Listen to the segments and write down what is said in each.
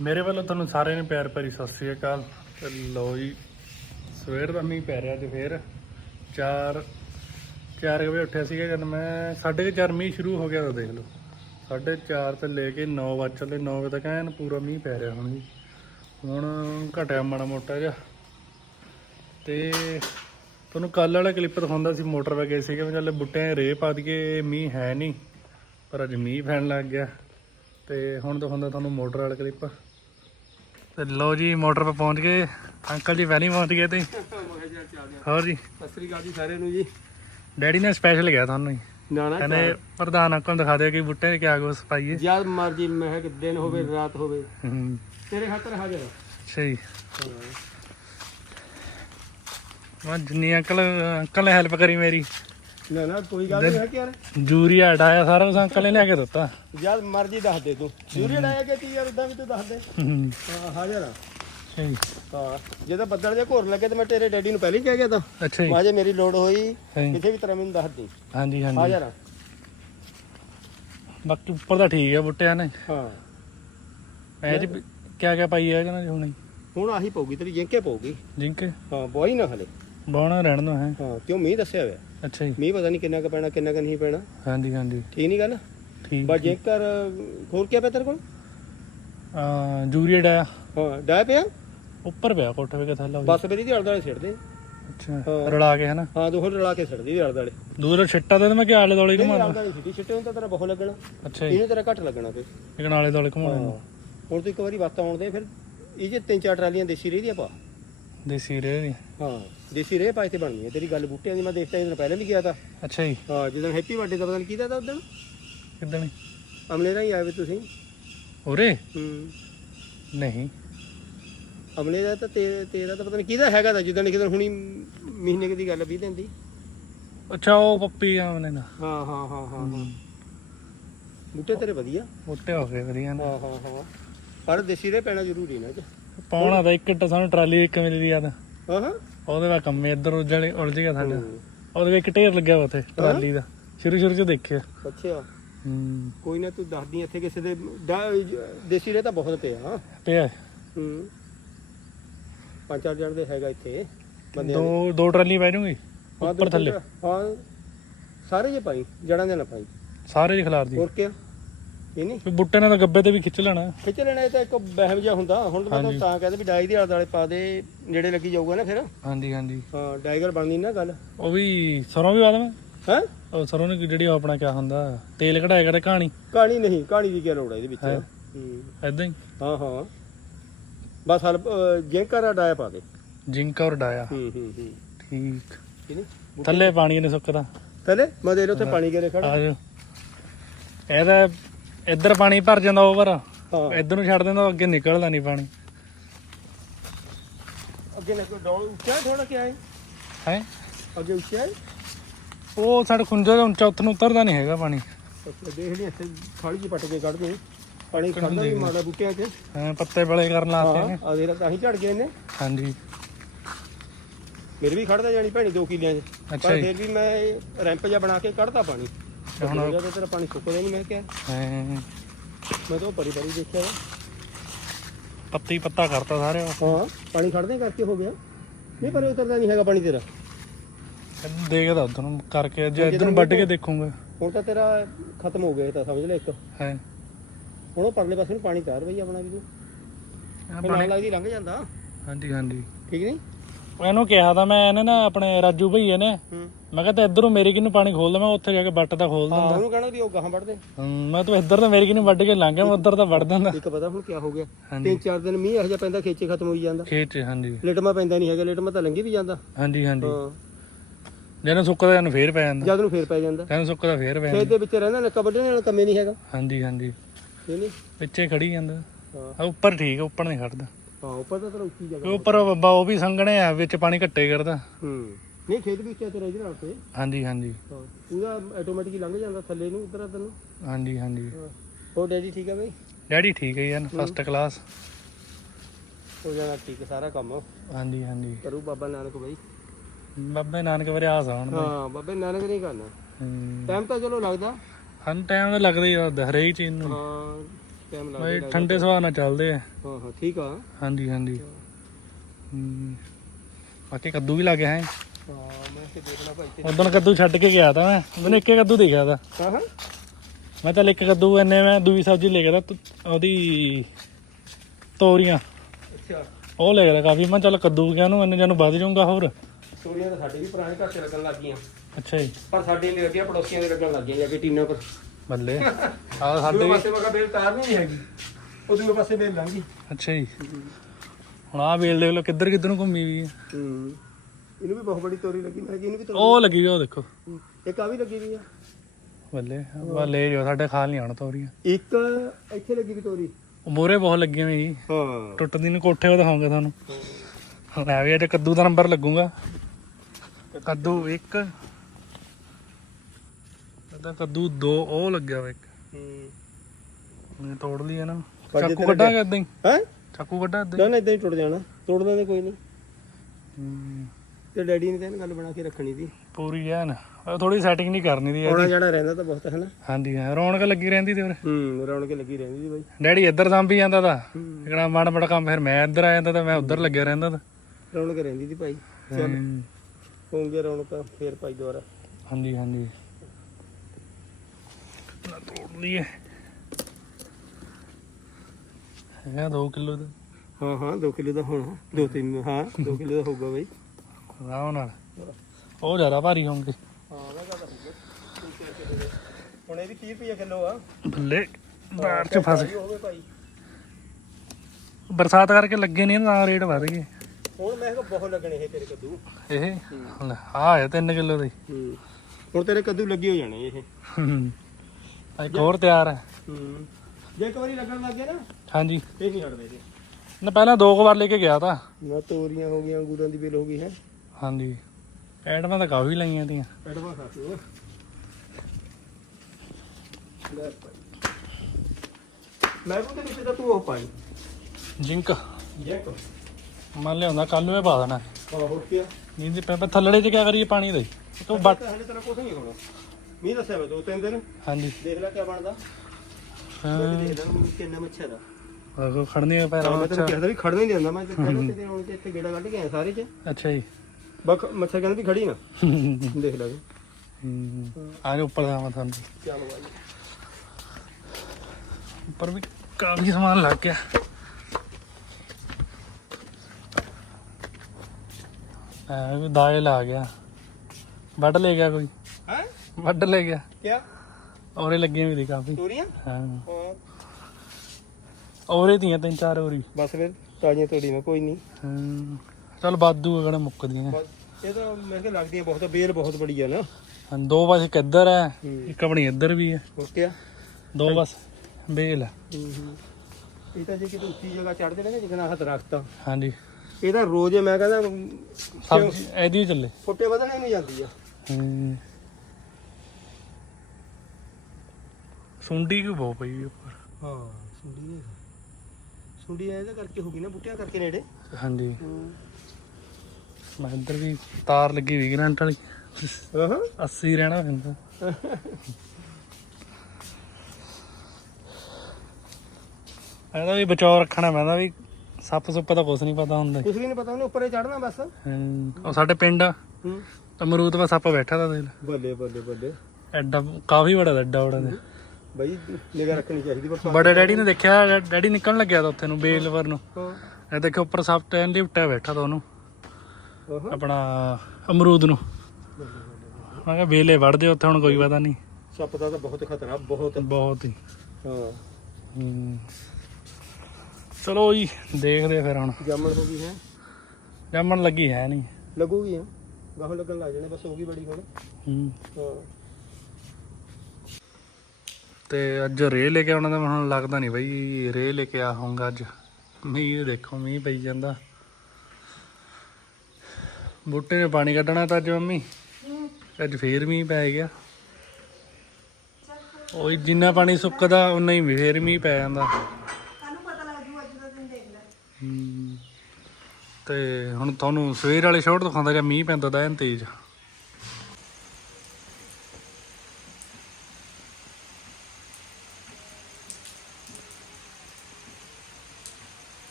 ਮੇਰੇ ਵੱਲੋਂ ਤੁਹਾਨੂੰ ਸਾਰਿਆਂ ਨੂੰ ਪਿਆਰ ਭਰੀ ਸਤਿ ਸ੍ਰੀ ਅਕਾਲ। ਤੇ ਲਓ ਜੀ, ਸਵੇਰ ਦਾ ਮੀਂਹ ਪੈ ਰਿਹਾ ਅੱਜ ਫੇਰ। 4 4 ਵਜੇ ਉੱਠਿਆ ਸੀਗਾ ਜਦ ਮੈਂ 4:30 ਮੀਂਹ ਸ਼ੁਰੂ ਹੋ ਗਿਆ ਤਾਂ ਦੇਖ ਲਓ। 4:30 ਤੋਂ ਲੈ ਕੇ 9 ਵਜੇ ਚੱਲੇ 9 ਵਜੇ ਤੱਕ ਐਨ ਪੂਰਾ ਮੀਂਹ ਪੈ ਰਿਹਾ ਹੁਣ ਜੀ ਹੁਣ ਘਟਿਆ ਮਾੜਾ ਮੋਟਾ ਜਿਹਾ। ਤੇ ਤੁਹਾਨੂੰ ਕੱਲ ਵਾਲਾ ਕਲਿੱਪ ਦਿਖਾਉਂਦਾ ਸੀ, ਮੋਟਰ ਵੇ ਗਏ ਸੀਗੇ, ਮੈਂ ਚੱਲ ਬੁੱਟਿਆਂ ਰੇਹ ਪਾ ਦਈਏ, ਮੀਂਹ ਹੈ ਨਹੀਂ। ਪਰ ਅੱਜ ਮੀਂਹ ਪੈਣ ਲੱਗ ਗਿਆ। ਤੇ ਹੁਣ ਦਿਖਾਉਂਦਾ ਤੁਹਾਨੂੰ ਮੋਟਰ ਵਾਲਾ ਕਲਿੱਪ ਤੇ ਲਓ ਜੀ ਮੋਟਰ 'ਤੇ ਪਹੁੰਚ ਗਏ। ਅੰਕਲ ਜੀ ਪਹਿਲਾਂ ਹੀ ਪਹੁੰਚ ਗਏ ਤੇ। ਹੋਰ ਜੀ? ਸਤਿ ਸ੍ਰੀ ਅਕਾਲ ਜੀ ਸਾਰਿਆਂ ਨੂੰ ਜੀ। ਡੈਡੀ ਨੇ ਸਪੈਸ਼ਲ ਗਿਆ ਤੁਹਾਨੂੰ ਜੀ। ਨਾ ਨਾ ਕਹਿੰਦੇ ਪ੍ਰਧਾਨ ਅੰਕਲ ਦਿਖਾ ਦਿਓ ਕਿ ਬੁੱਟੇ ਕਿਆ ਕੁਛ ਪਾਈਏ। ਜਦ ਮਰਜ਼ੀ ਮਹਿਕ ਦਿਨ ਹੋਵੇ ਰਾਤ ਹੋਵੇ। ਹੂੰ। ਤੇਰੇ ਖਾਤਰ ਹਾਜ਼ਰ। ਸਹੀ। ਮੈਂ ਜਿੰਨੀ ਅੰਕਲ ਅੰਕਲ ਨੇ ਹੈਲਪ ਕਰੀ ਮੇਰੀ। ਨਾ ਨਾ ਕੋਈ ਗੱਲ ਨਹੀਂ ਹੈ ਕਿ ਯਾਰ ਜੂਰੀਆ ਹਟਾਇਆ ਸਾਰਾ ਕੁਛ ਅੰਕਲ ਨੇ ਲਿਆ ਕੇ ਦਿੱਤਾ। ਜਦ ਮਰਜ਼ੀ ਦੱਸ ਦੇ ਤੂੰ। ਜੂਰੀ ਲਾਇਆ ਕਿ ਤੀ ਯਾਰ ਉਦਾਂ ਵੀ ਤੂੰ ਦੱਸ ਦੇ। ਹੂੰ, ਹਾਂ ਹਾਜ਼ਰ ਹਾਂ ਸਹੀ। ਹਾਂ ਜੇ ਤਾਂ ਬੱਦਲ ਜੇ ਘੋਰ ਲੱਗੇ ਤੇ ਮੈਂ ਤੇਰੇ ਡੈਡੀ ਨੂੰ ਪਹਿਲਾਂ ਹੀ ਕਹਿ ਗਿਆ ਤਾਂ। ਅੱਛਾ ਜੀ। ਮਾਜੇ ਮੇਰੀ ਲੋੜ ਹੋਈ ਸਹੀ। ਕਿਤੇ ਵੀ ਤਰ੍ਹਾਂ ਮੈਨੂੰ ਦੱਸ ਦੇ। ਹਾਂਜੀ ਹਾਂਜੀ। ਹਾਜ਼ਰ ਹਾਂ ਬਾਕੀ ਉੱਪਰ ਤਾਂ ਠੀਕ ਹੈ ਬੁੱਟਿਆਂ ਨੇ। ਹਾਂ। ਐ ਜੀ ਕਿਆ ਕਿਆ ਪਾਈ ਹੈ ਕਹਿੰਦਾ ਹੁਣ? ਹੁਣ ਆਹੀ ਪਊਗੀ ਤੇਰੀ ਜਿੰਕੇ ਪਊਗੀ। ਜਿੰਕ? ਹਾਂ ਬੋਈ ਨਾ ਹਲੇ। ਬਾਉਣਾ ਰਹਿਣ ਦੋ ਹੈ। ਹਾਂ ਕਿਉਂ ਮੀਂਹ ਦੱਸਿਆ ਹੋਇਆ? ਅੱਛਾ ਜੀ। ਮੀਂਹ ਪਤਾ ਨਹੀਂ ਕਿੰਨਾ ਕੁ ਪੈਣਾ ਕਿੰਨਾ ਕੁ ਨਹੀਂ ਪੈਣਾ। ਹਾਂਜੀ ਹਾਂਜੀ। ਠੀਕ ਨਹੀਂ ਗੱਲ? ਠੀਕ ਬਸ ਜੇਕਰ ਹੋਰ ਕੀ ਪਿਆ ਤੇਰੇ ਕੋਲ? ਆ ਜੂਰੀਆ ਡਾਇਆ। ਹਾਂ ਡਾਇ ਪਿਆ? ਉੱਪਰ ਪਿਆ ਕੋਠੇ ਵੇ ਕਿਥਾ ਲਾ ਬਸ ਮੇਰੀ ਦੀ ਅਲਦਾਲੇ ਛੱਡ ਦੇ ਅੱਛਾ ਹਾਂ। ਰਲਾ ਕੇ ਹਨਾ? ਹਾਂ ਦੋ ਰਲਾ ਕੇ ਛੱਡ ਦੀ ਅਲਦਾਲੇ ਦੂਰ ਛਿੱਟਾ ਦੇ ਮੈਂ ਕਿ ਆਲੇ ਦੋਲੇ ਨਹੀਂ ਘੁਮਾਉਂਦਾ ਅਲਦਾਲੇ ਛਿੱਟੀ ਛਿੱਟੇ ਤਾਂ ਤੇਰਾ ਬਹੁਤ ਲੱਗਣਾ। ਅੱਛਾ ਇਹਨੇ ਤੇਰਾ ਘੱਟ ਲੱਗਣਾ ਤੇ ਇੱਕ ਨਾਲੇ ਦੋਲੇ ਘੁਮਾਉਣਾ। ਹੁਣ ਤੂੰ ਇੱਕ ਵਾਰੀ ਵਸਤ ਆਉਣ ਦੇ ਫਿਰ ਇਹ ਜੇ ਤਿੰਨ ਚਾਰ ਟਰਾਲੀਆਂ ਦੇਸੀ ਰੇਹ ਦੀਆਂ ਪਾ। ਦੇਸੀ ਰੇ ਦੀ। ਹਾਂ ਦੇਸੀ ਤੇ ਬਣਨੀ ਹੈ। ਤੇਰੀ ਗੱਲ ਬੂਟਿਆਂ ਦੀ ਮੈਂ ਦੇਖਤਾ ਇਹ ਦਿਨ ਪਹਿਲਾਂ ਵੀ ਗਿਆ ਤਾਂ। ਅੱਛਾ ਜੀ। ਹਾਂ ਜਦੋਂ ਹੈਪੀ ਬਰਥਡੇ ਦਾ ਪਤਾ ਨਹੀਂ ਕਿਹਦਾ ਤਾਂ ਉਦੋਂ ਕਿੱਦਣ? ਅਮਲੇ ਨਾਲ ਹੀ ਆਏ ਵੇ ਤੁਸੀਂ। ਉਰੇ? ਹੂੰ। ਨਹੀਂ। ਅਮਲੇ ਦਾ ਤਾਂ ਤੇਰਾ ਤਾਂ ਪਤਾ ਨਹੀਂ ਕਿਹਦਾ ਹੈਗਾ ਤਾਂ ਜਿੱਦਣ ਕਿਦਣ ਹੁਣੀ ਮਹੀਨੇ ਕੁ ਦੀ ਗੱਲ 20 ਦਿਨ ਦੀ। ਅੱਛਾ ਉਹ ਪੱਪੀ ਆਮਨੇ ਦਾ ਹਾਂ ਹਾਂ ਹਾਂ ਹਾਂ ਹਾਂ। ਬੂਟੇ ਤੇਰੇ ਵਧੀਆ। ਬੁੱਟੇ ਹੋ ਗਏ ਵਧੀਆ ਨਾ। ਹਾਂ ਹਾਂ ਹਾਂ। ਪਰ ਦੇਸੀ ਰੇਹ ਪੈਣਾ ਜ਼ਰੂਰੀ ਨਾ 'ਚ। ਪਾਉਣਾ ਤਾਂ ਇੱਕ ਟ ਸਾਨੂੰ ਟਰਾਲੀ ਇੱਕ ਮਿਲੀ ਦੀ ਯਾਦ। ਹਾਂ ਹਾਂ। ਉਹਦੇ ਵਾ ਕੰਮ ਇੱਧਰ ਉਲਝ ਉਲਝ ਗਿਆ ਸਾਡਾ। ਉਹਦੇ ਵਿੱਚ ਇੱਕ ਢੇਰ ਲੱਗਿਆ ਵਾ ਉੱਥੇ ਟਰਾਲੀ ਦਾ। ਸ਼ੁਰੂ ਸ਼ੁਰੂ ਚ ਦੇਖਿਆ। ਅੱਛਾ। ਹੂੰ। ਕੋਈ ਨਾ ਤੂੰ ਦੱਸਦੀ ਇੱਥੇ ਕਿਸੇ ਦੇ ਡਾ- ਦੇਸੀ ਰੇਹ ਤਾਂ ਬਹੁਤ ਪਿਆ। ਹਾਂ ਪਿਆ ਹੂੰ। ਪੰਜ ਚਾਰ ਜਣ ਦੇ ਹੈਗਾ ਇੱਥੇ ਬੰਦੇ ਦੋ ਦੋ। ਟਰਾਲੀ ਪੈ ਜੂਗੀ ਹਾਂ, ਉੱਪਰ ਥੱਲੇ। ਹਾਂ। ਸਾਰੇ ਜੇ ਪਾਈ ਜੜਾਂ ਦੇ ਨਾ ਪਾਈ। ਸਾਰੇ ਜੀ ਖਿਲਾਰ ਦੀ ਹੋਰ ਕੀ ਇਹ ਨਹੀਂ। ਬੁੱਟੇ ਨਾਲ ਤਾਂ ਗੱਬੇ ਤੇ ਵੀ ਖਿੱਚ ਲੈਣਾ। ਖਿੱਚ ਲੈਣਾ ਇਹ ਤਾਂ ਇੱਕ ਵਹਿਮ ਜਿਹਾ ਹੁੰਦਾ। ਹੁਣ ਤਾਂ ਮੈਂ ਤਾਂ ਕਹਿੰਦਾ ਵੀ ਡਾਈ ਦੇ ਆਲੇ ਦੁਆਲੇ ਪਾ ਦੇ ਨੇੜੇ ਲੱਗੀ ਜਾਊਗਾ ਨਾ ਫਿਰ। ਹਾਂਜੀ ਹਾਂਜੀ। ਹਾਂ ਡਾਈਗਰ ਬਣਦੀ ਨਾ ਗੱਲ। ਉਹ ਵੀ ਸਰੋਂ ਵੀ ਪਾ ਦੇਵਾਂ ਹੈ? ਉਹ ਸਰੋਂ ਨੇ ਜਿਹੜੀ ਆਪਣਾ ਕਿਆ ਹੁੰਦਾ ਤੇਲ ਕਢਾਇਆ ਕਰੇ ਕਹਾਣੀ। ਕਹਾਣੀ ਨਹੀਂ ਕਹਾਣੀ ਦੀ ਕੀ ਲੋੜ ਹੈ ਇਹਦੇ ਵਿੱਚ। ਹੈ। ਐਦਾਂ ਹੀ। ਹਾਂ ਹਾਂ। ਬਸ ਹਲ ਜੇਕਰ ਡਾਇਆ ਪਾ ਦੇ। ਜਿੰਕ ਔਰ ਡਾਇਆ। ਹੂੰ ਹੂੰ ਹੂੰ। ਠੀਕ। ਥੱਲੇ ਪਾਣੀ ਨੇ ਸੁੱਕਦਾ। ਪਹਿਲੇ ਮੈਂ ਦੇ ਉੱਥੇ ਪਾਣੀ ਖੜਾ। ਆ ਜਾਓ। ਇਹਦਾ ਇੱਧਰ ਪਾਣੀ ਭਰ ਜਾਂਦਾ ਓਵਰ ਹਾਂ। ਇੱਧਰ ਨੂੰ ਛੱਡ ਦਿੰਦਾ ਅੱਗੇ ਨਿਕਲਦਾ ਨਹੀਂ ਪਾਣੀ। ਅੱਗੇ ਨਾ ਕੋਈ ਡੋਲ ਉੱਚਾ ਥੋੜਾ ਕਿਆ ਹੈ ਹੈ? ਅੱਗੇ ਉੱਚਾ ਹੈ? ਉਹ ਸਾਡੇ ਖੁੰਝੇ ਦੇ ਉੱਚਾ ਉੱਥੇ ਨੂੰ ਉਤਰਦਾ ਨਹੀਂ ਹੈਗਾ ਪਾਣੀ। ਦੇਖ ਲਈ ਇੱਥੇ ਖਾਲੀ ਜੀ ਪੱਟ ਕੇ ਕੱਢ ਦੇ। ਪਾਣੀ ਖੜਦਾ ਵੀ ਮਾੜਾ ਬੂਟਿਆਂ 'ਚ ਐਂ ਪੱਤੇ ਬਲੇ ਕਰਨ ਲਾਤੇ ਨੇ ਹਾਂ ਆ ਦੇਖ ਤਾਂ ਹੀ ਝੜ ਗਏ ਨੇ ਹਾਂਜੀ। ਮੇਰੇ ਵੀ ਖੜਦਾ ਜਾਣੀ ਭੈਣੀ 2 ਕਿੱਲਿਆਂ 'ਚ। ਪਰ ਫਿਰ ਵੀ ਮੈਂ ਰੈਂਪ ਜਿਹਾ ਬਣਾ ਕੇ ਕੱਢਦਾ ਪਾਣੀ। ਤੇ ਹੁਣ ਜਦੋਂ ਤੇਰਾ ਪਾਣੀ ਸੁੱਕਦਾ ਨਹੀਂ ਮੈਂ ਕਿਹਾ। ਐਂ ਮੈਂ ਤਾਂ ਉਹ ਪਰੀ ਪਰੀ ਦੇਖਿਆ। ਪੱਤੀ ਪੱਤਾ ਕਰਤਾ ਸਾਰੇ। ਹਾਂ ਪਾਣੀ ਖੜਦੇ ਕਰਕੇ ਹੋ ਗਿਆ। ਨਹੀਂ ਪਰ ਉਤਰਦਾ ਨਹੀਂ ਹੈਗਾ ਪਾਣੀ ਤੇਰਾ। ਦੇਖਦਾ ਉਧਰ ਨੂੰ ਕਰਕੇ ਜੇ ਇੱਧਰ ਨੂੰ ਵੱਢ ਕੇ ਦੇਖੂੰਗਾ। ਹੁਣ ਤਾਂ ਤੇਰਾ ਖਤਮ ਹੋ ਗਿਆ ਇਹ ਤਾਂ ਸਮਝ ਲੈ ਇੱਕ। ਹੈ। ਹੁਣ ਉਹ ਪਰਲੇ ਪਾਸੇ ਨੂੰ ਪਾਣੀ ਤਾਰ ਬਈ ਆਪਣਾ ਵੀ ਤੂੰ। ਨਾਲ ਲੱਗਦੀ ਲੰਘ ਜਾਂਦਾ। ਹਾਂਜੀ ਹਾਂਜੀ। ਠੀਕ ਨਹੀਂ? ਇਹਨੂੰ ਕਿਹਾ ਤਾਂ ਮੈਂ ਇਹਨੇ ਨਾ ਆਪਣੇ ਰਾਜੂ ਭਈਏ ਨੇ ਹੂੰ। ਮੈਂ ਕਿਹਾ ਤੇ ਇੱਧਰੋਂ ਮੇਰੀ ਕਿਨੂੰ ਪਾਣੀ ਖੋਲ ਮੈਂ ਉੱਥੇ ਜਾ ਕੇ ਬੱਟ ਦਾ ਖੋਲ ਦਿੰਦਾ ਉਹਨੂੰ ਕਹਿਣਾ ਵੀ ਉਹ ਗਾਹਾਂ ਵੱਢ ਦੇ ਹੂੰ, ਮੈਂ ਤੂੰ ਇੱਧਰ ਤਾਂ ਮੇਰੀ ਕਿਨੂੰ ਵੱਢ ਕੇ ਲੰਘ ਗਿਆ ਮੈਂ ਉੱਧਰ ਤਾਂ ਵੱਢ ਦਿੰਦਾ। ਇੱਕ ਪਤਾ ਹੁਣ ਕੀ ਹੋ ਗਿਆ? ਤਿੰਨ ਚਾਰ ਦਿਨ ਮੀਂਹ ਇਹੋ ਜਿਹਾ ਪੈਂਦਾ ਖੇਚੇ ਖਤਮ ਹੋਈ ਜਾਂਦਾ। ਖੇਤ 'ਚ ਹਾਂਜੀ। ਲੇਟਮਾ ਪੈਂਦਾ ਨਹੀਂ ਹੈਗਾ ਲੇਟਮਾ ਤਾਂ ਲੰਘੀ ਵੀ ਜਾਂਦਾ। ਹਾਂਜੀ ਹਾਂਜੀ। ਹਾਂ। ਜਿਹਨੂੰ ਸੁੱਕਦਾ ਇਹਨੂੰ ਫੇਰ ਪੈ ਜਾਂਦਾ। ਜਦ ਨੂੰ ਫੇਰ ਪੈ ਜਾਂਦਾ। ਜਿਹਨੂੰ ਸੁੱਕਦਾ ਫੇਰ ਪੈ ਖੇਤ ਜਾਂਦਾ। ਦੇ ਵਿੱਚ ਰਹਿੰਦਾ ਨੱਕਾ ਵੱਢਣੇ ਨਾਲ ਕੰਮੇ ਨਹੀਂ ਹੈਗਾ। ਹਾਂਜੀ ਹਾਂਜੀ। ਠੀਕ ਨਹੀਂ ਵਿੱਚੇ ਖੜੀ ਜਾਂਦਾ। ਹਾਂ। ਆ ਉੱਪਰ ਠੀਕ ਆ ਉੱਪਰ ਨਹੀਂ ਖੜਦਾ। ਹਾਂ ਉੱਪਰ ਤਾਂ ਤੇਰਾ ਉੱਚੀ ਜਗ੍ਹਾ ਉੱਪਰ ਬੱਬਾ ਉਹ ਵੀ ਸੰਘਣੇ ਆ ਵਿੱਚ ਪਾਣੀ ਘੱਟੇ ਕਰਦਾ। ਹੂੰ। ਨਹੀਂ ਖੇਤ ਵੀ ਉੱਚਾ ਤੇਰਾ ਇਹਦੇ ਨਾਲ ਤੇ ਹਾਂਜੀ ਹਾਂਜੀ। ਹਾਂ ਉਹਦਾ ਆਟੋਮੈਟਿਕ ਲੰਘ ਜਾਂਦਾ ਥੱਲੇ ਨੂੰ ਉਧਰ ਤੈਨੂੰ ਹਾਂਜੀ ਹਾਂਜੀ। ਹਾਂ। ਹੋਰ ਡੈਡੀ ਠੀਕ ਹੈ ਬਈ? ਡੈਡੀ ਠੀਕ ਹੈ ਯਾਰ ਫਸਟ ਕਲਾਸ ਹੋ। ਜਾਣਾ ਠੀਕ ਸਾਰਾ ਕੰਮ। ਹਾਂਜੀ ਹਾਂਜੀ। ਕਰੂ ਬਾਬਾ ਨਾਨਕ ਬਈ। ਬਾਬੇ ਨਾਨਕ ਵਰੇ ਆਸ ਆਉਣ ਹਾਂ ਬਾਬੇ ਨਾਨਕ ਨਹੀਂ ਕਰਨਾ। ਹੂੰ। ਟਾਈਮ ਤਾਂ ਚਲੋ ਲੱਗਦਾ। ਹਾਂ ਟਾਈਮ ਤਾਂ ਲੱਗਦਾ ਹੀ ਆ ਹਰੇਕ ਚੀਜ਼ ਨੂੰ। ਹਾਂ। ਟਾਈਮ ਬਈ ਲੱਗਦਾ। ਠੰਡੇ ਸੁਭਾਅ ਨਾਲ ਚੱਲਦੇ ਆ। ਹਾਂ ਹਾਂ ਠੀਕ ਆ। ਹਾਂਜੀ ਹਾਂਜੀ। ਬਾਕੀ ਕੱਦੂ ਵੀ ਲੱਗਿਆ ਹੈ। ਹਾਂ ਮੈਂ ਕਿ ਦੇਖਣਾ ਭਾਈ ਤੇ ਉਦੋਂ ਕੱਦੂ ਛੱਡ ਕੇ ਗਿਆ ਤਾਂ ਮੈਂ। ਮੈਨੂੰ ਇੱਕੇ ਕੱਦੂ ਦਿਖਿਆ ਤਾਂ ਹਾਂ ਹਾਂ। ਮੈਂ ਚੱਲ ਇੱਕ ਕੱਦੂ ਇੰਨੇ ਮੈਂ ਦੂਈ ਸਬਜ਼ੀ ਲੈ ਗਿਆ ਤਾਂ ਉਹਦੀ ਤੋਰੀਆਂ। ਅੱਛਾ। ਉਹ ਲੈ ਗਿਆ ਕਾਫੀ। ਮੈਂ ਕਿਹਾ ਚੱਲ ਕੱਦੂ ਗਿਆ ਨੂੰ ਇੰਨੇ ਜਾਨੂੰ ਵੱਧ ਜਾਊਗਾ ਹੋਰ। ਸਟੋਰੀਆਂ ਤਾਂ ਸਾਡੇ ਵੀ ਪੁਰਾਣੇ ਘਰ 'ਚ ਲੱਗਣ ਲੱਗ ਗਈਆਂ। ਅੱਛਾ ਜੀ। ਪਰ ਸਾਡੇ ਨਹੀਂ ਲੱਗੀਆਂ ਪੜੋਸੀਆਂ ਦੇ ਲੱਗਣ ਲੱਗ ਗਈਆਂ ਜਾ ਕੇ ਟੀਨਾਂ ਪਰ। ਬੱਲੇ ਆ ਸਾਡੇ ਸਾਡੇ ਵੀ ਪਾਸੇ ਮਗਾ ਬੇਲ ਤਾਰ ਨਹੀਂ ਹੈਗੀ। ਉਹ ਦੂਜੇ ਪਾਸੇ ਬੇਲ ਲੰਗੀ ਅੱਛਾ ਜੀ। ਹੁਣ ਆਹ ਵੇਲ ਦੇਖ ਲਓ ਕਿੱਧਰ ਕਿੱਧਰ ਨੂੰ ਘੁੰਮੀ ਵੀ ਹੈ। ਹੂੰ। ਇਹਨੂੰ ਵੀ ਬਹੁਤ ਬੜੀ ਤੋਰੀ ਲੱਗੀ ਮੈਂ ਕਿਹਾ ਇਹਨੂੰ ਵੀ ਤੋਰੀ ਉਹ ਲੱਗੀ ਵੀ ਉਹ ਦੇਖੋ। ਹੂੰ। ਇੱਕ ਆ ਵੀ ਲੱਗੀ ਵੀ ਆ। ਬੱਲੇ ਬਾ ਲੈ ਜਾਓ ਸਾਡੇ ਖਾਲ ਨਹੀਂ ਆਉਣ ਤੋਰੀਆਂ। ਇੱਕ ਇੱਥੇ ਲੱਗੀ ਵੀ ਤੋਰੀ। ਉਹ ਮੋਰੇ ਬਹੁਤ ਲੱਗੀਆਂ ਵੀ ਜੀ। ਹਾਂ। ਟੁੱਟਦੀ ਨੂੰ ਕੋਠੇ ਉਹ ਦਿਖਾਉਂਗਾ ਤੁਹਾਨੂੰ। ਐ ਵੀ ਅੱਜ ਕੱਦੂ ਦਾ ਨੰਬਰ ਲੱਗੂਗਾ। ਕੱਦੂ 1 ਇਹਦਾ ਕੱਦੂ 2 ਉਹ ਲੱਗਿਆ ਵਾ ਇੱਕ। ਹੂੰ। ਮੈਂ ਤੋੜ ਲਈ ਹੈ ਨਾ। ਪਰ ਜੇ ਚਾਕੂ ਕੱਢਾਂਗੇ ਇਦਾਂ ਹੀ? ਹੈ? ਚਾਕੂ ਕੱਢਾਂ ਇਦਾਂ ਨਾ ਨਾ ਇਦਾਂ ਹੀ ਟੁੱਟ ਜਾਣਾ। ਤੋੜਨਾ ਤੇ ਕੋਈ ਨਹੀਂ। ਹੀ। ਤੇ ਡੈਡੀ ਨੇ ਤਾਂ ਇਹਨੂੰ ਗੱਲ ਬਣਾ ਕੇ ਰੱਖਣੀ ਸੀ। ਪੂਰੀ ਐ ਨਾ ਉਹ ਥੋੜੀ ਸੈਟਿੰਗ ਨਹੀਂ ਕਰਨੀ ਦੀ ਆਉਣਾ ਜਾਣਾ ਰਹਿੰਦਾ ਤਾਂ ਬਹੁਤ ਹੈ ਨਾ। ਹਾਂਜੀ ਹਾਂ ਰੌਣਕ ਲੱਗੀ ਰਹਿੰਦੀ ਤੇ ਫਿਰ। ਹੂੰ ਰੌਣਕ ਲੱਗੀ ਰਹਿੰਦੀ ਸੀ ਬਾਈ। ਡੈਡੀ ਇੱਧਰ ਸੰਭੀ ਜਾਂਦਾ ਤਾਂ। ਹੂੰ। ਜਿਹੜਾ ਮਾੜਾ ਮਾੜਾ ਕੰਮ ਫਿਰ ਮੈਂ ਇੱਧਰ ਆ ਜਾਂਦਾ ਤਾਂ ਮੈਂ ਉੱਧਰ ਲੱਗਿਆ ਰਹਿੰਦਾ ਤਾਂ। ਰੌਣਕ ਰਹਿੰਦੀ ਸੀ ਭਾਈ। ਚੱਲ। ਹਮ, ਹੋਊਗੀ ਰੌਣਕ ਫੇਰ ਭਾਈ ਦੁਆਰਾ ਹਾਂਜੀ ਹਾਂਜੀ। ਨਾ ਤੋੜ ਲਈਏ। ਹੈਗਾ 2 ਕਿਲੋ ਦਾ। ਹਾਂ ਹਾਂ 2 ਕਿਲੋ ਦਾ ਹੋਣਾ। 2 3 ਹਾਂ 2 ਕਿਲੋ ਦਾ ਹੋਊਗਾ ਬਾਈ। ਆਰਾਮ ਨਾਲ। ਉਹ ਜ਼ਿਆਦਾ ਭਾਰੀ ਹੋਣਗੇ। ਹਾਂ ਮੈਂ ਕਹਦਾ ਹੁਣ ਇਹਦੀ 30 ਰੁਪਏ ਕਿਲੋ ਆ? ਬੱਲੇ ਬਾਹਰ ਚ ਫਸ ਭਾਈ। ਬਰਸਾਤ ਕਰਕੇ ਲੱਗੇ ਨਹੀਂ ਨਾ ਰੇਟ ਵੱਧ ਗਏ। ਹੁਣ ਮੈਂ ਕਿਹਾ ਬਹੁਤ ਲੱਗਣੇ ਇਹ ਤੇਰੇ ਕੱਦੂ। ਇਹ? ਆਹ ਹੈ 3 ਕਿਲੋ ਦੇ। ਹੂੰ। ਹੁਣ ਤੇਰੇ ਕੱਦੂ ਲੱਗੇ ਹੋ ਜਾਣੇ ਇਹ। ਇੱਕ ਹੋਰ ਤਿਆਰ ਹੈ। ਹੂੰ। ਜੇ ਇੱਕ ਵਾਰੀ ਲੱਗਣ ਲੱਗ ਗਿਆ ਨਾ ਹਾਂਜੀ। ਇਹ ਨਹੀਂ ਹਟਦੇ ਇਹ ਨਾ ਪਹਿਲਾਂ ਦੋ ਕੁ ਵਾਰ ਲੈ ਕੇ ਗਿਆ ਤਾਂ। ਨਾ ਤੋਰੀਆਂ ਹੋ ਗਈਆਂ ਅੰਗੂਰਾਂ ਦੀ ਬੇਲ ਹੋ ਗਈ ਹੈ। ਹਾਂਜੀ। ਐਡਮਾਂ ਤਾਂ ਕਾਫੀ ਲਈਆਂ ਤੀਆਂ। ਐਡਵਾਂਸ ਆ ਤੂੰ ਲੈ ਭਾਈ। ਮੈਂ ਕਹਿੰਦਾ ਨੀਚੇ ਤਾਂ ਤੂੰ ਉਹ ਪਾਈ। ਜਿੰਕ। ਜੈਕ ਮੰਨ ਲਿਆਉਂਦਾ ਕੱਲ ਨੂੰ ਇਹ ਪਾ ਦੇਣਾ। ਹਾਂ ਹੋਰ ਕੀ ਨਹੀਂ ਦੀ ਪੈ ਥੱਲੜੇ ਚ ਕੀ ਕਰੀਏ ਪਾਣੀ ਦੇ। ਤੂੰ ਬੱਟ ਹਲੇ ਤੇਰਾ ਕੁਝ ਨਹੀਂ ਹੋਣਾ। ਮੀਂਹ ਦੱਸਿਆ ਵਾ ਦੋ ਤਿੰਨ ਦਿਨ। ਹਾਂਜੀ। ਦੇਖ ਲੈ ਕਿਆ ਬਣਦਾ। ਮੈਂ ਵੀ ਦੇਖਦਾ ਨੂੰ ਕਿੰਨਾ ਮੱਛਰ ਆ। ਉਹ ਖੜਨੀਆਂ ਪੈਰਾਂ ਮੈਂ ਵਿੱਚ ਤੈਨੂੰ ਕਿਹਾ ਵੀ ਖੜਨੇ ਨਹੀਂ ਦਿੰਦਾ ਮੈਂ ਤੇ ਪਹਿਲਾਂ ਤੇ ਹੁਣ ਤੇ ਇੱਥੇ ਗੇੜਾ ਕੱਢ ਕੇ ਆਇਆ ਸਾਰੇ ਚ। ਅੱਛਾ ਜੀ। ਬਕ ਮੱਛਰ ਕਹਿੰਦਾ ਵੀ ਖੜੀ ਨਾ। ਦੇਖ ਲੈ ਹਮ, ਆ ਜਾ ਉੱਪਰ ਜਾਵਾਂ ਤੁਹਾਨੂੰ। ਚੱਲ ਬਾਈ। ਉੱਪਰ ਵੀ ਕਾਫੀ ਸਮਾਨ ਲੱਗ ਗਿਆ। ਆ ਵੀ ਦਾਇਲ ਆ ਗਿਆ। ਵੱਢ ਲੈ ਗਿਆ ਕੋਈ। ਹੈ? ਵੱਢ ਲੈ ਗਿਆ। ਕਿਆ? ਔਰੇ ਲੱਗੀਆਂ ਵੀ ਦੀ ਕਾਫੀ। ਤੋਰੀਆਂ? ਹਾਂ। ਹਾਂ। ਔਰੇ ਦੀਆਂ ਤਿੰਨ ਚਾਰ ਔਰੀ। ਬਸ ਫਿਰ ਤਾਜ਼ੀਆਂ ਤੋੜੀ ਮੈਂ ਕੋਈ ਨਹੀਂ। ਹਾਂ। ਚੱਲ ਬਾਦੂ ਅਗੜ ਮੁੱਕਦੀਆਂ ਬਸ ਇਹ ਤਾਂ ਮੈਂ ਕਿਹਾ ਲੱਗਦੀ ਆ ਬਹੁਤ ਬੇਲ ਬਹੁਤ ਬੜੀ ਆ ਨਾ। ਹਾਂ ਦੋ ਪਾਸੇ ਇੱਕ ਇੱਧਰ ਹੈ। ਇੱਕ ਆਪਣੀ ਇੱਧਰ ਵੀ ਹੈ ਓਕੇ ਆ ਦੋ ਬਸ ਬੇਲ ਹੈ। ਹੂੰ ਹੂੰ। ਇਹ ਤਾਂ ਜੇ ਕਿਤੇ ਉੱਚੀ ਜਗ੍ਹਾ ਚੜਦੇ ਨੇ ਨਾ ਜਿਕਣਾ ਹੱਥ ਰੱਖਤਾ। ਹਾਂਜੀ। ਇਹ ਤਾਂ ਰੋਜ਼ ਮੈਂ ਕਹਿੰਦਾ ਸਬਜ਼ੀ ਇਹਦੀ ਚੱਲੇ। ਫੁੱਟੇ ਵਧਣੇ ਨਹੀਂ ਜਾਂਦੀ ਆ। ਸੁੰਡੀ ਕਿਉਂ ਬਹੁਤ ਪਈ ਉੱਪਰ। ਹਾਂ ਸੁੰਡੀ ਸੁੰਡੀ ਇਹਦਾ ਕਰਕੇ ਹੋ ਗਈ ਨਾ ਬੂਟਿਆਂ ਕਰਕੇ ਨੇੜੇ। ਹਾਂਜੀ। ਮੈਂ ਇੱਧਰ ਵੀ ਤਾਰ ਲੱਗੀ ਵੀ ਕਰੰਟ ਵਾਲੀ ਹਾਂ। 80 ਰਹਿਣਾ ਪੈਂਦਾ। ਇਹਦਾ ਵੀ ਬਚਾਅ ਰੱਖਣਾ ਪੈਂਦਾ ਵੀ ਸੱਪ ਸੁੱਪ ਦਾ ਕੁਝ ਨਹੀਂ ਪਤਾ ਹੁੰਦਾ। ਕੁਝ ਵੀ ਨਹੀਂ ਪਤਾ ਉਹਨੇ ਉੱਪਰੇ ਚੜਨਾ ਬਸ। ਹਮ, ਉਹ ਸਾਡੇ ਪਿੰਡ ਹੂੰ। ਅਮਰੂਦ ਵਾ ਸੱਪ ਬੈਠਾ ਦਾ ਦੇਖ ਲੈ। ਬੱਲੇ ਬੱਲੇ ਬੱਲੇ। ਐਡਾ ਕਾਫੀ ਬੜਾ ਦਾ ਐਡਾ ਬੜਾ ਦਾ ਬਈ ਨਿਗਾ ਰੱਖਣੀ ਚਾਹੀਦੀ ਪਰ ਬੜੇ ਡੈਡੀ ਨੇ ਦੇਖਿਆ ਡੈਡੀ ਨਿਕਲਣ ਲੱਗਿਆ ਤਾਂ ਉੱਥੇ ਨੂੰ ਬੇਲਵਰ ਨੂੰ। ਹਾਂ। ਇਹ ਦੇਖੋ ਉੱਪਰ ਸੱਪ ਟੈਨ ਲਿਪਟਿਆ ਬੈਠਾ ਤਾਂ ਉਹਨੂੰ। ਹਾਂ ਆਪਣਾ ਅਮਰੂਦ ਨੂੰ। ਮੈਂ ਕਿਹਾ ਬੇਲੇ ਵੜਦੇ ਉੱਥੇ ਹੁਣ ਕੋਈ ਪਤਾ ਨਹੀਂ। ਸੱਪ ਦਾ ਤਾਂ ਬਹੁਤ ਖਤਰਾ ਬਹੁਤ। ਬਹੁਤ ਹੀ। ਹਾਂ। ਹਮ। ਚਲੋ ਜੀ ਦੇਖਦੇ ਫਿਰ ਹੁਣ। ਜਾਮਣ ਹੋ ਗਈ ਹੈ? ਜਾਮਣ ਲੱਗੀ ਹੈ ਨਹੀਂ। ਲੱਗੂਗੀ ਆ ਗਾਹੋਂ ਲੱਗਣ ਲੱਗ ਜਾਣੇ ਬਸ ਹੋ ਗਈ ਬੜੀ ਹੁਣ। ਹਮ। ਹਾਂ। ਤੇ ਅੱਜ ਰੇ ਲੈ ਕੇ ਆਉਣਾ ਤਾਂ ਮੈਨੂੰ ਲੱਗਦਾ ਨਹੀਂ ਬਈ ਰੇ ਲੈ ਕੇ ਆ ਹੋਊਗਾ ਅੱਜ। ਮੀਂਹ ਦੇਖੋ ਮੀਂਹ ਪਈ ਜਾਂਦਾ। ਬੂਟੇ ਨੇ ਪਾਣੀ ਕੱਢਣਾ ਤਾਂ ਅੱਜ ਮੰਮੀ। ਅੱਜ ਫੇਰ ਮੀਂਹ ਪੈ ਗਿਆ। ਉਹ ਜਿੰਨਾ ਪਾਣੀ ਸੁੱਕਦਾ ਉਨਾ ਹੀ ਫੇਰ ਮੀਂਹ ਪੈ ਜਾਂਦਾ। ਤੇ ਹੁਣ ਤੁਹਾਨੂੰ ਸਵੇਰ ਵਾਲੇ ਸ਼ਾਟ ਦਿਖਾਉਂਦਾ ਜਾਂ ਮੀਂਹ ਪੈਂਦਾ ਤਾਂ ਐਨ ਤੇਜ਼।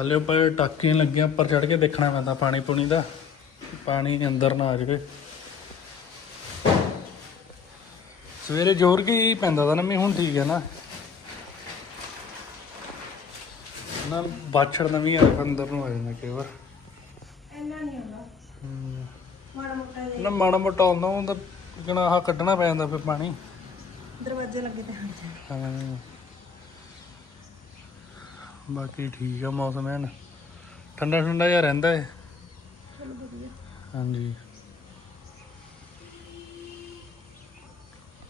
ਹਲੇ ਉੱਪਰ ਟਾਕੀਆਂ ਲੱਗੀਆਂ ਉੱਪਰ ਚੜ ਕੇ ਦੇਖਣਾ ਪੈਂਦਾ ਪਾਣੀ ਪੂਣੀ ਦਾ। ਪਾਣੀ ਅੰਦਰ ਨਾ ਆ ਜਾਵੇ। ਸਵੇਰੇ ਜ਼ੋਰ ਕੀ ਪੈਂਦਾ ਤਾਂ ਨਾ ਮੀਂਹ ਹੁਣ ਠੀਕ ਹੈ ਨਾ। ਨਾਲ ਬਾਛੜ ਨਵੀਂ ਆ ਅੰਦਰ ਨੂੰ ਆ ਜਾਂਦਾ ਕਈ ਵਾਰ। ਇੰਨਾ ਨਹੀਂ ਹੁੰਦਾ। ਮਾੜਾ ਮੋਟਾ ਨਾ ਮਾੜਾ ਮੋਟਾ ਆਉਂਦਾ ਹੁੰਦਾ ਕਿਹੜਾ ਆਹ ਕੱਢਣਾ ਪੈ ਜਾਂਦਾ ਫਿਰ ਪਾਣੀ। ਦਰਵਾਜ਼ੇ ਲੱਗੇ ਤੇ ਹਾਂ ਹਾਂ। ਬਾਕੀ ਠੀਕ ਆ ਮੌਸਮ ਐਨ। ਠੰਡਾ ਠੰਡਾ ਜਿਹਾ ਰਹਿੰਦਾ ਹੈ ਹਾਂਜੀ।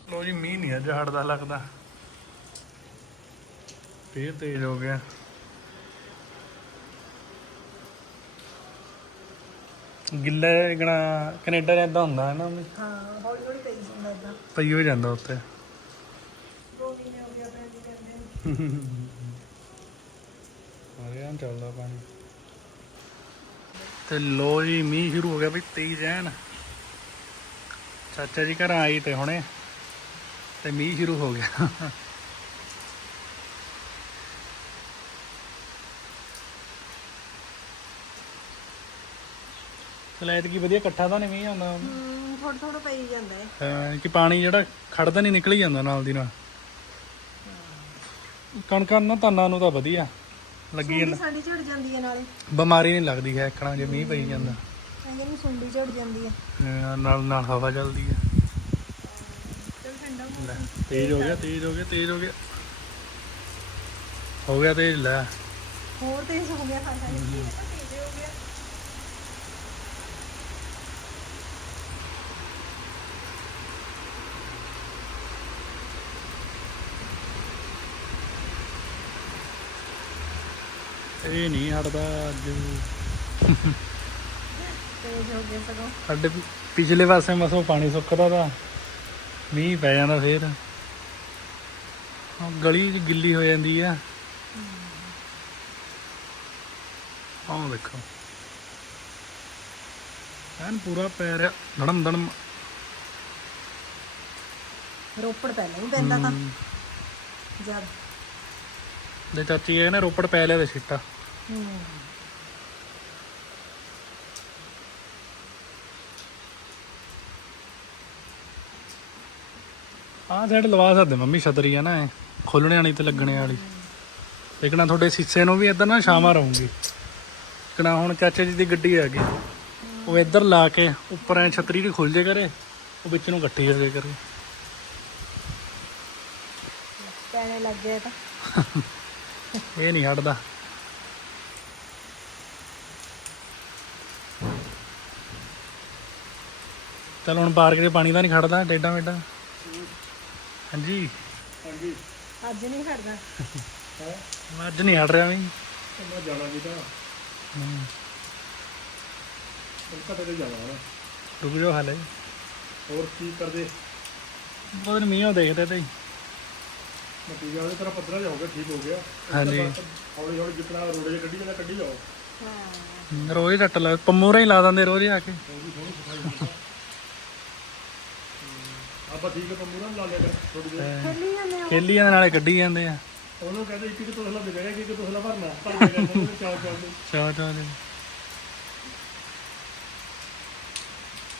ਲੋ ਜੀ ਮੀਂਹ ਨਹੀਂ ਅੱਜ ਹਟਦਾ ਲੱਗਦਾ। ਫੇਰ ਤੇਜ਼ ਹੋ ਗਿਆ। ਗਿੱਲਾ ਇਗਣਾ ਕੈਨੇਡਾ ਰਹਿੰਦਾ ਹੁੰਦਾ ਹੈ ਨਾ ਉਹਨੇ ਹਾਂ ਹੌਲੀ ਹੌਲੀ ਪਈ ਜਾਂਦਾ ਪਈ ਹੋ ਜਾਂਦਾ ਉੱਤੇ ਦੋ ਮਹੀਨੇ ਹੋ ਗਏ ਆਪਣੇ ਕਰਦੇ ਨੂੰ ਆਰਿਆਂ ਚੱਲਦਾ ਪਾਣੀ। ਤੇ ਲੋ ਜੀ ਮੀਂਹ ਸ਼ੁਰੂ ਹੋ ਗਿਆ ਬਈ ਤੇਜ਼ ਐਨ। ਚਾਚਾ ਜੀ ਘਰਾਂ ਆਈ ਤੇ ਹੁਣੇ ਤੇ ਮੀਂਹ ਸ਼ੁਰੂ ਹੋ ਗਿਆ। ਸਲੈਦ ਕੀ ਵਧੀਆ ਇਕੱਠਾ ਤਾਂ ਨਹੀਂ ਮੀਂਹ ਆਉਂਦਾ। ਹੂੰ ਥੋੜਾ ਥੋੜਾ ਪਈ ਜਾਂਦਾ ਹੈ ਅਹ ਕਿ ਪਾਣੀ ਜਿਹੜਾ ਖੜਦਾ ਨਹੀਂ ਨਿਕਲ ਹੀ ਜਾਂਦਾ ਨਾਲ ਦੀ ਨਾਲ। ਕਣਕਾਂ ਨਾ ਤਾਨਾਂ ਨੂੰ ਤਾਂ ਵਧੀਆ। ਲੱਗੀ ਜਾਂਦਾ। ਸੁੰਡੀ ਸਾਡੀ ਝੜ ਜਾਂਦੀ ਹੈ ਨਾਲੇ। ਬਿਮਾਰੀ ਨਹੀਂ ਲੱਗਦੀ ਹੈ ਇੱਕਣਾ ਜੇ ਮੀਂਹ ਪਈ ਜਾਂਦਾ। ਕਹਿੰਦੇ ਨੂੰ ਸੁੰਡੀ ਝੜ ਜਾਂਦੀ ਹੈ। ਅਹ ਨਾਲ ਨਾਲ ਹਵਾ ਚੱਲਦੀ ਹੈ। ਚਲ ਠੰਡਾ ਲੈ ਤੇਜ਼ ਹੋ ਗਿਆ ਤੇਜ਼ ਹੋ ਗਿਆ ਤੇਜ਼ ਹੋ ਗਿਆ। ਹੋ ਗਿਆ ਤੇਜ਼ ਲੈ। ਹੋਰ ਤੇਜ਼ ਹੋ ਗਿਆ। ਹਾਂ। ਇਹ ਨਹੀਂ ਹਟਦਾ ਅੱਜ। ਤੇਜ਼ ਹੋ ਗਿਆ ਸਗੋਂ। ਸਾਡੇ ਪਿਛਲੇ ਪਾਸੇ ਮਸੋਂ ਪਾਣੀ ਸੁੱਕਦਾ ਤਾਂ ਮੀਂਹ ਪੈ ਜਾਂਦਾ ਫੇਰ। ਗਲੀ ਚ ਗਿੱਲੀ ਹੋ ਜਾਂਦੀ ਆ। ਆਹ ਦੇਖੋ। ਐਨ ਪੂਰਾ ਪੈ ਰਿਹਾ ਧੜਮ ਧੜਮ ਰੋਪੜ ਪਹਿਲਾਂ ਹੀ ਪੈਂਦਾ ਤਾਂ। ਜਦ ਦੇ ਚਾਚੀ ਇਹ ਨਾ ਰੋਪੜ ਪੈ ਲਿਆ ਛਿੱਟਾ ਹੂੰ ਆਹ ਸਾਈਡ ਲਵਾ ਸਕਦੇ ਮੰਮੀ ਛਤਰੀ ਆ ਨਾ ਇਹ। ਖੋਲਣੇ ਵਾਲੀ ਤੇ ਲੱਗਣੇ ਵਾਲੀ। ਲੇਕਿਨ ਤੁਹਾਡੇ ਸੀਸੇ ਨੂੰ ਵੀ ਇੱਧਰ ਨਾ ਛਾਵਾਂ ਰਹੂਗੀ। ਕਿਨਾ ਹੁਣ ਚਾਚਾ ਜੀ ਦੀ ਗੱਡੀ ਆ ਗਈ। ਉਹ ਇੱਧਰ ਲਾ ਕੇ ਉੱਪਰ ਐ ਛਤਰੀ ਦੀ ਖੁੱਲ ਜੇ ਕਰੇ ਉਹ ਵਿੱਚ ਨੂੰ ਇਕੱਠੀ ਹੋ ਜੇ ਕਰੇ। ਪੈਣੇ ਲੱਗ ਗਿਆ ਤਾਂ। ਇਹ ਨਹੀਂ ਹਟਦਾ। ਚਲ ਹੁਣ ਪਾਰਕ ਦੇ ਪਾਣੀ ਦਾ ਨਹੀਂ ਖੜਦਾ ਡੇਡਾ ਮੇਡਾ ਹਾਂਜੀ। ਹਾਂਜੀ। ਅੱਜ ਨਹੀਂ ਖੜਦਾ। ਮੈਂ ਅੱਜ ਨਹੀਂ ਹਟ ਰਿਹਾ ਵੀ। ਮੈਂ ਜਾਣਾ ਵੀ ਤਾਂ ਕਲਕੱਤਾ ਤੇ ਜਾਣਾ ਹੈ ਰੁਕ ਜਾਓ ਹਾਲੇ। ਹੋਰ ਕੀ ਕਰਦੇ? ਦਿਨ ਮੀਂਹ ਦੇਖਦੇ ਤੇ ਨਤੀਜਾ ਉਹਦੇ ਤਰ੍ਹਾਂ ਪੱਧਰਾ ਜਾਊਗਾ ਠੀਕ ਹੋ ਗਿਆ। ਹਾਂਜੀ। ਹੌਲੀ ਹੌਲੀ ਜਿਤਨਾ ਰੋੜੇ ਜਿਹੇ ਕੱਢੀ ਜਾਂਦਾ ਕੱਢੀ ਜਾਓ। ਹਾਂ। ਰੋਜ਼ ਰੱਟ ਲਾ ਪੰਮੂਰਾ ਹੀ ਲਾ ਦਿੰਦੇ ਰੋਜ਼ ਆ ਕੇ। ਆਪਾਂ ਠੀਕ ਹੈ ਪੰਮੂ ਨਾਲ ਲਾ ਲਿਆ ਕਰ ਥੋੜੀ ਜਿਹੀ ਖੇਲੀ ਜਾਂਦੇ ਆ ਖੇਲੀ ਜਾਂਦੇ ਨਾਲੇ ਕੱਢੀ ਜਾਂਦੇ ਆ। ਉਹਨੂੰ ਕਹਿੰਦੇ ਇੱਕ ਇੱਕ ਤੋਸਲਾ ਦੇ ਦੇਗਾ ਇੱਕ ਇੱਕ ਤੋਸਲਾ ਭਰਨਾ ਭਰ ਦੇ ਉਹਨੂੰ ਚਾਹ ਚਾਹ ਦੇ। ਚਾ ਚਾ ਦੇ।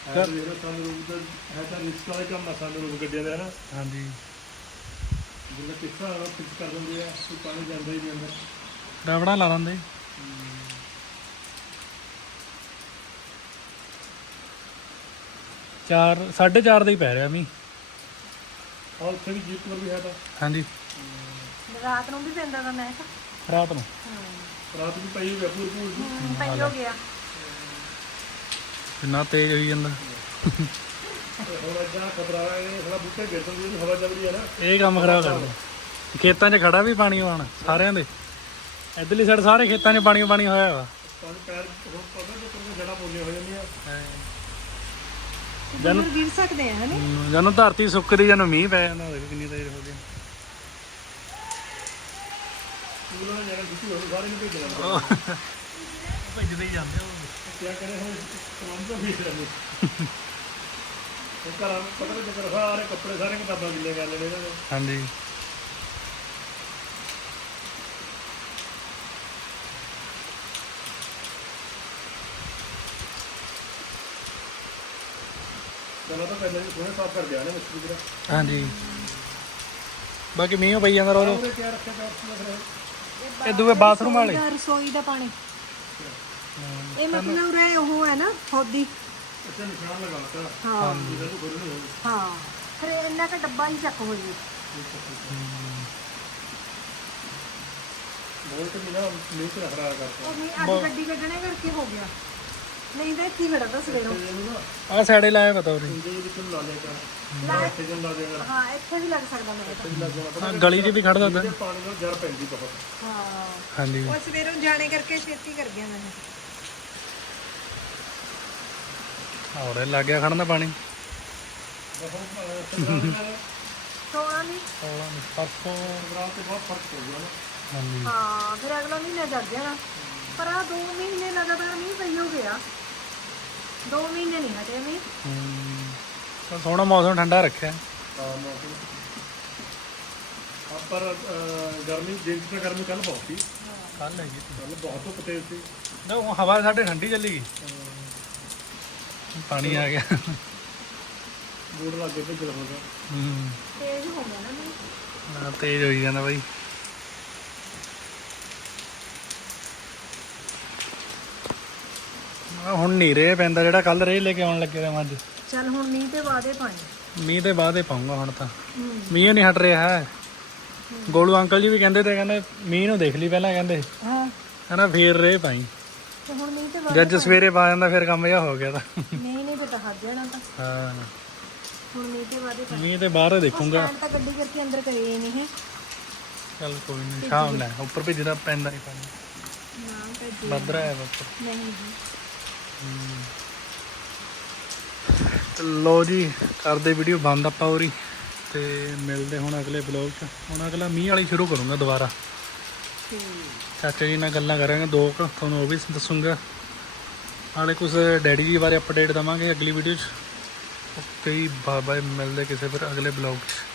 ਹੈ ਜਿਹੜਾ ਸਾਨੂੰ ਰੂਪ ਦਾ ਹੈ ਤਾਂ ਰਿਸਕ ਵਾਲਾ ਕੰਮ ਆ ਸਾਨੂੰ ਰੂਪ ਗੱਡੀਆਂ ਦਾ ਹੈ ਨਾ? ਹਾਂਜੀ। ਜਿੰਨਾ ਕਿੱਸਾ ਉਹ ਫਿਕਸ ਕਰ ਦਿੰਦੇ ਆ ਕੋਈ ਪਾਣੀ ਜਾਂਦਾ ਹੀ ਨਹੀਂ ਅੰਦਰ। ਰਬੜਾ ਲਾ ਦਿੰਦੇ। ਚਾਰ 4:30 ਦਾ ਹੀ ਪੈ ਰਿਹਾ ਮੀਂਹ। ਆ ਉੱਥੇ ਵੀ ਜੀਪ ਵੀ ਹੈ ਤਾਂ। ਹਾਂਜੀ। ਰਾਤ ਨੂੰ ਵੀ ਪੈਂਦਾ ਤਾਂ ਮੈਂ ਕਿਹਾ। ਰਾਤ ਨੂੰ। ਰਾਤ ਵੀ ਪਈ ਆ ਪੂਰ। ਪੂਰ ਦੀ। ਹੂੰ ਪਈ ਹੋ ਗਿਆ। ਕਿੰਨਾ ਤੇਜ਼ ਹੋਈ ਜਾਂਦਾ। ਤੇ ਹੁਣ ਅੱਜਾ ਖਤਰਾ ਹੈ ਇਹ ਥੋੜਾ ਬੂਟੇ ਗਿਰ ਜਾਂਦੇ ਨੇ ਹਵਾ ਚੱਲਦੀ ਹੈ ਨਾ। ਇਹ ਕੰਮ ਖਰਾਬ ਕਰਦਾ ਖੇਤਾਂ 'ਚ ਖੜਾ ਵੀ ਪਾਣੀ ਆਉਣ ਸਾਰਿਆਂ ਦੇ। ਇਧਰਲੀ ਸਾਈਡ ਸਾਰੇ ਖੇਤਾਂ 'ਚ ਪਾਣੀ ਪਾਣੀ ਹੋਇਆ ਵਾ। ਪਾਣੀ ਪੈਰ ਹੁਣ ਪਤਾ ਜੇ ਕੋਈ ਜੜਾ ਪੋਲੀਆਂ ਹੋ ਜਾਂਦੀਆਂ। ਦੂਰ ਗਿਰ ਸਕਦੇ ਆ ਹਨੇ? ਜਦੋਂ ਧਰਤੀ ਸੁੱਕਦੀ ਜਦੋਂ ਮੀਂਹ ਪੈ ਜਾਂਦਾ ਹੋਵੇ ਕਿੰਨੀ ਤੇਜ਼ ਹੋ ਗਿਆ ਸਕੂਲਾਂ ਨੇ ਜੜਾ ਦਿੱਤੀ ਹੋਣੀ ਸਾਰੇ ਨੂੰ ਭੇਜ ਲੈਂਦੇ ਭੱਜਦੇ ਹੀ ਜਾਂਦੇ ਉਹ ਕੀ ਕਰੇ ਹੁਣ ਸਮਾਨ ਤੋਂ ਭੇਜ ਲੈਂਦੇ। ਬਾਕੀ ਮੀਂਹ ਪਈ ਜਾਂਦਾ ਰੋਜ਼। ਇਹ ਦੂਏ ਬਾਥਰੂਮ ਵਾਲੇ। ਰਸੋਈ ਦਾ ਪਾਣੀ। ਇਹ ਮਤਲਬ ਉਰੇ ਉਹ ਹੈ ਨਾ ਫੌਦੀ। ਅੱਛਾ ਨਿਸ਼ਾਨ ਲਗਾਤਾ ਹਾਂ। ਜਿਹਦਾ ਨੂੰ ਗੁਰੂ ਨੂੰ ਹਾਂ। ਫਿਰ ਇੰਨਾ ਕ ਡੱਬਾ ਹੀ ਚੱਕ ਹੋ ਜੀ ਬੋਲਟ ਵੀ ਨਾ ਨੀਚ ਰੱਖ ਰਹਾ ਕਰਤਾ। ਉਹ ਨਹੀਂ ਅੱਜ ਗੱਡੀ ਕੱਢਣੇ ਕਰਕੇ ਹੋ ਗਿਆ। ਨਹੀਂ ਤਾਂ ਇੱਥੇ ਹੀ ਖੜਾ ਤਾ ਸਵੇਰੋਂ। ਇਹਨੂੰ ਨਾ। ਆ ਸਾਈਡੇ ਲਾਇਆ ਪਤਾ ਉਰੇ ਇੰਜੇ ਵਿੱਚ ਨੂੰ ਲਾ ਲਿਆ ਕਰ। ਲਾ- ਇੱਥੇ ਜਨ ਲਾ ਦੇਗਾ ਹਾਂ ਇੱਥੇ ਵੀ ਲੱਗ ਸਕਦਾ ਮੇਰੇ ਤਾਂ। ਲੱਗ ਜਾਣਾ। ਪਤਾ ਆਹ ਗਲੀ 'ਚ ਵੀ ਖੜਦਾ ਹੁੰਦਾ ਇਹਦੇ ਪਾਣੀ ਨਾਲ ਜੜ ਪੈਂਦੀ ਬਹੁਤ। ਹਾਂ। ਹਾਂਜੀ। ਉਹ ਸਵੇਰੋਂ ਜਾਣੇ ਕਰਕੇ ਛੇਤੀ ਕਰ ਗਿਆ ਮੈਨੂੰ ਔਰੇ ਲੱਗ ਗਿਆ ਖੜਨ ਦਾ ਪਾਣੀ। ਸੋਣਾ ਨਹੀਂ ਪਰਸੋਂ ਰਾਤ ਤੇ ਬਹੁਤ ਫ਼ਰਕ ਪੈ ਗਿਆ ਨਾ। ਹਾਂਜੀ। ਹਾਂ ਫਿਰ ਅਗਲਾ ਮਹੀਨਾ ਜੱਗ ਜਾਣਾ ਪਰ ਆ 2 ਮਹੀਨੇ ਲਗਾਤਾਰ ਮੀਂਹ ਪਈ ਹੋ ਗਿਆ। 2 ਮਹੀਨੇ ਨਹੀਂ ਹਟੇ ਮੀਂਹ। ਹਮ, ਤਾਂ ਸੋਹਣਾ ਮੌਸਮ ਠੰਡਾ ਰੱਖਿਆ। ਹਾਂ ਮੌਸਮ। ਹਾਂ, ਪਰ ਗਰਮੀ ਦਿਨ ਤਾਂ ਗਰਮੀ ਕੱਲ ਬਹੁਤ ਸੀ। ਕੱਲ ਹੈਗੀ। ਕੱਲ ਬਹੁਤ ਧੁੱਪ ਤੇਜ਼ ਸੀ। ਨਾ ਉਹ ਹਵਾ ਸਾਡੇ ਠੰਡੀ ਚੱਲੀ ਗਈ। ਪਾਣੀ ਆ ਗਿਆ। ਬੂੜ ਲੱਗੇ ਭੇਜਣ ਹੁੰਦਾ ਹੂੰ। ਤੇਜ਼ ਹੋ ਗਿਆ ਨਾ ਨਾ ਤੇਜ਼ ਹੋਈ ਜਾਂਦਾ ਬਾਈ। ਆਹ ਹੁਣ ਨਹੀਂ ਰੇ ਪੈਂਦਾ ਜਿਹੜਾ ਕੱਲ ਰੇ ਲੈ ਕੇ ਆਉਣ ਲੱਗੇ ਤਾਂ ਅੱਜ ਚੱਲ ਹੁਣ ਮੀਂਹ ਤੇ ਵਾਦੇ ਪਾਣੀ ਮੀਂਹ ਦੇ ਬਾਅਦ ਹੀ ਪਾਉਂਗਾ ਹੁਣ ਤਾਂ। ਹੂੰ। ਮੀਂਹ ਨਹੀਂ ਹਟ ਰਿਹਾ ਹੈ। ਗੋਲੂ ਅੰਕਲ ਜੀ ਵੀ ਕਹਿੰਦੇ ਤੇ ਕਹਿੰਦੇ ਮੀਂਹ ਨੂੰ ਦੇਖ ਲਈ ਪਹਿਲਾਂ ਕਹਿੰਦੇ। ਹਾਂ। ਹਨਾ ਫੇਰ ਰੇ ਪਾਈ। ਤੇ ਹੁਣ ਤੇ ਸਵੇਰੇ ਪਾ ਜਾਂਦਾ ਫਿਰ ਕੰਮ ਜਿਹਾ ਹੋ ਗਿਆ ਤਾਂ। ਨਹੀਂ ਨਹੀਂ ਤੇ ਤਾਂ ਹੱਦ ਜਾਣਾ ਤਾਂ। ਹਾਂ। ਹੁਣ ਮੀਂਹ ਤੇ ਵਾਦੇ ਮੀਂਹ ਤੇ ਬਾਹਰ ਹੀ ਦੇਖੂੰਗਾ। ਤਾਂ ਗੱਡੀ ਕਰਕੇ ਅੰਦਰ ਕਰੇ ਹੀ ਨਹੀਂ ਹੈ। ਚੱਲ ਕੋਈ ਨਹੀਂ ਸ਼ਾਮ ਨੂੰ ਉੱਪਰ ਭੇਜਦਾ ਪੈਂਦਾ ਨਹੀਂ ਪਾਣੀ ਨਾ ਭੇਜੀ ਰਿਹਾ ਹੈ ਉੱਪਰ। ਨਹੀਂ ਜੀ। ਲੋ ਜੀ ਕਰਦੇ ਵੀਡੀਓ ਬੰਦ ਆਪਾਂ ਹੋਰੀ ਤੇ ਮਿਲਦੇ ਹੁਣ ਅਗਲੇ ਵਲੌਗ 'ਚ। ਹੁਣ ਅਗਲਾ ਮੀਂਹ ਵਾਲੀ ਸ਼ੁਰੂ ਕਰੂੰਗਾ ਦੁਬਾਰਾ। ਚਾਚਾ ਜੀ ਨਾਲ ਗੱਲਾਂ ਕਰਾਂਗੇ, ਦੋ ਕੁ ਤੁਹਾਨੂੰ ਉਹ ਵੀ ਦੱਸੂੰਗਾ। ਨਾਲੇ ਕੁਝ ਡੈਡੀ ਜੀ ਬਾਰੇ ਅਪਡੇਟ ਦਵਾਂਗੇ ਅਗਲੀ ਵੀਡੀਓ 'ਚ। ਓਕੇ ਬਾਏ ਬਾਏ ਮਿਲਦੇ ਕਿਸੇ ਫਿਰ ਅਗਲੇ ਵਲੌਗ 'ਚ।